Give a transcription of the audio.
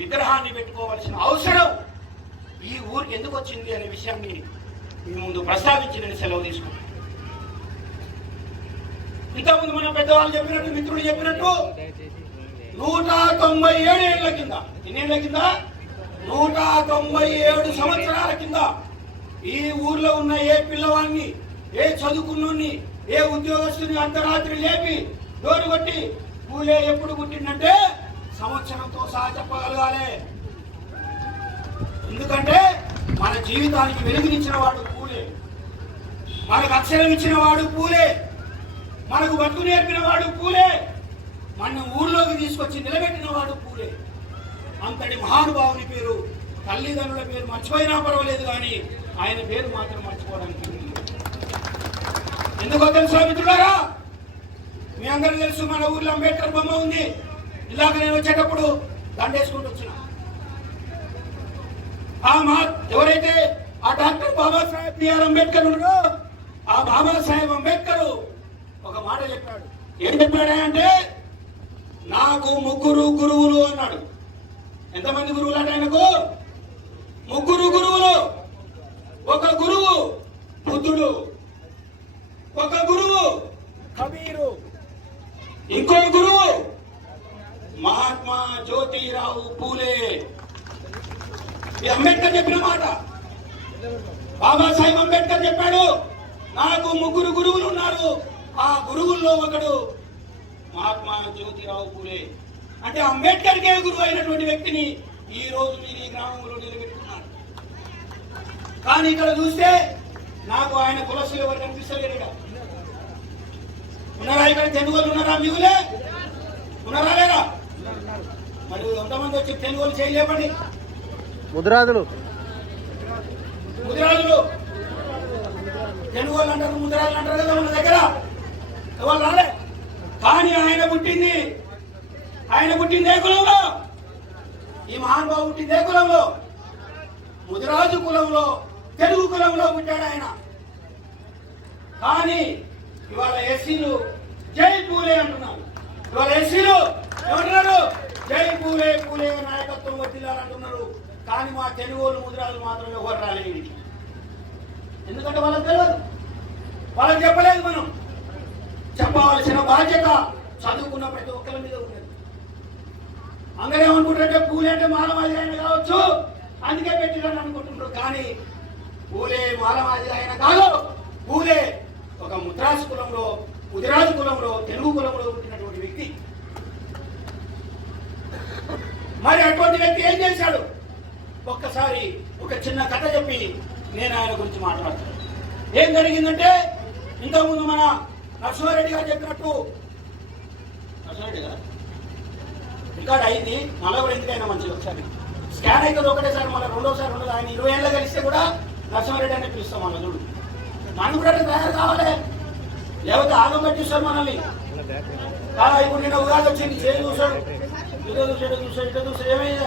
విగ్రహాన్ని పెట్టుకోవాల్సిన అవసరం ఈ ఊరికి ఎందుకు వచ్చింది అనే విషయాన్ని మీ ముందు ప్రస్తావించి సెలవు తీసుకుంటాను. ఇంతకుముందు మన పెద్దవాళ్ళు చెప్పినట్టు, మిత్రుడు చెప్పినట్టు 197 ఏళ్ల కింద, ఎన్నేళ్ల కింద? 197 సంవత్సరాల కింద ఈ ఊర్లో ఉన్న ఏ పిల్లవాడిని, ఏ చదువుకున్నోని, ఏ ఉద్యోగస్తుని అర్ధరాత్రి లేపి డోరు కొట్టి పూలే ఎప్పుడు పుట్టిందంటే సంవత్సరంతో సహా చెప్పగలగాలి. ఎందుకంటే మన జీవితానికి వెలుగునిచ్చిన వాడు పూలే, మనకు అక్షరం ఇచ్చిన వాడు పూలే, మనకు బతుకు నేర్పిన వాడు పూలే, మన ఊర్లోకి తీసుకొచ్చి నిలబెట్టిన వాడు పూలే. అంతటి మహానుభావుని పేరు, తల్లిదండ్రుల పేరు మర్చిపోయినా పర్వాలేదు, కానీ ఆయన పేరు మాత్రం మర్చిపోవడానికి ఎందుకో తెలుసా మిత్రులారా? మీ అందరికీ తెలుసు, మన ఊర్లో అంబేద్కర్ బొమ్మ ఉంది. ఇలాగ నేను వచ్చేటప్పుడు దండేసుకుంటూ వచ్చిన ఎవరైతే ఆ డాక్టర్ బాబాసాహెబ్ బిఆర్ అంబేద్కర్ ఉన్నాడో, ఆ బాబాసాహెబ్ అంబేద్కర్ ఒక మాట చెప్పాడు. ఏం చెప్పాడా అంటే, నాకు 3 గురువులు అన్నాడు. ఎంతమంది గురువులు అంటే ఆయనకు? 3 గురువులు. ఒక గురువు బుద్ధుడు, ఒక గురువు కబీరు, ఇంకో గురువు మహాత్మా జ్యోతిరావు పూలే. అంబేద్కర్ చెప్పిన మాట. బాబాసాహెబ్ అంబేద్కర్ చెప్పాడు, నాకు 3 గురువులు ఉన్నారు, ఆ గురువుల్లో ఒకడు మహాత్మా జ్యోతిరావు పూలే. అంటే అంబేద్కర్కే గురువు అయినటువంటి వ్యక్తిని ఈ రోజు మీరు ఈ గ్రామంలో నిలబెట్టుకున్నారు. కానీ ఇక్కడ చూస్తే నాకు ఆయన కులస్తులు ఎవరు కనిపిస్తలేరు. ఉన్నారా ఇక్కడ? తెనుగోలు ఉన్నారా? మిగులే ఉన్నారా లేరా? మరి ఎంతమంది వచ్చి తెనుగోలు చేయలేపండి. ముదిరాజులు తెనుగోలు అంటారు, ముదిరాజులు అంటారు కదా మన దగ్గర. ఎవరు రాలే. కానీ ఆయన పుట్టింది ఏ కులంలో? ఈ మహానుభావు పుట్టింది ఏ కులంలో? ముదిరాజు కులంలో, తెలుగు కులంలో పుట్టాడు ఆయన. కానీ ఇవాళ ఎస్సీలు జై పూలే అంటున్నారు. ఇవాళ ఎస్సీలు ఏమంటున్నారు? జై పూలే, పూలే నాయకత్వం వర్తిల్లాలంటున్నారు. కానీ మా తెలుగు ముద్రాలు మాత్రం ఎవరు రాలేదు. ఎందుకంటే వాళ్ళకి తెలియదు, వాళ్ళకి చెప్పలేదు. మనం చెప్పవలసిన బాధ్యత చదువుకున్న ప్రతి ఒక్కరి మీద ఉన్నది. అందరూ ఏమనుకుంటారంటే పూలే అంటే మాలమాది ఆయన కావచ్చు, అందుకే పెట్టిరని అనుకుంటున్నారు. కానీ పూలే మాలమాది ఆయన కాదు. పూలే ఒక ముద్రాజు కులంలో, ముదిరాజు కులంలో, తెలుగు కులంలో పుట్టినటువంటి వ్యక్తి. మరి అటువంటి వ్యక్తి ఏం చేశాడు? ఒక్కసారి ఒక చిన్న కథ చెప్పి నేను ఆయన గురించి మాట్లాడతాను. ఏం జరిగిందంటే, ఇంతకుముందు మన నరసింహారెడ్డి గారు చెప్పినట్టు, నరసింహారెడ్డి గారు రికార్డ్ అయింది, మళ్ళీ కూడా ఎందుకైనా మంచిది. ఒకసారి స్కాన్ అవుతుంది ఒకటేసారి, మళ్ళీ రెండోసారి ఉండదు. ఆయన 20 ఏళ్ళ కలిస్తే కూడా నరసింహారెడ్డి అనే పిలుస్తాం. మన చూడు, నన్ను కూడా తయారు కావాలి, లేకపోతే ఆగం పట్టిస్తారు మనల్ని. ఇప్పుడు నిన్న ఉగాది వచ్చింది, చేయి చూసాడు, ఇదో చూసాడు, ఇటో చూసాడు, ఏమైంది?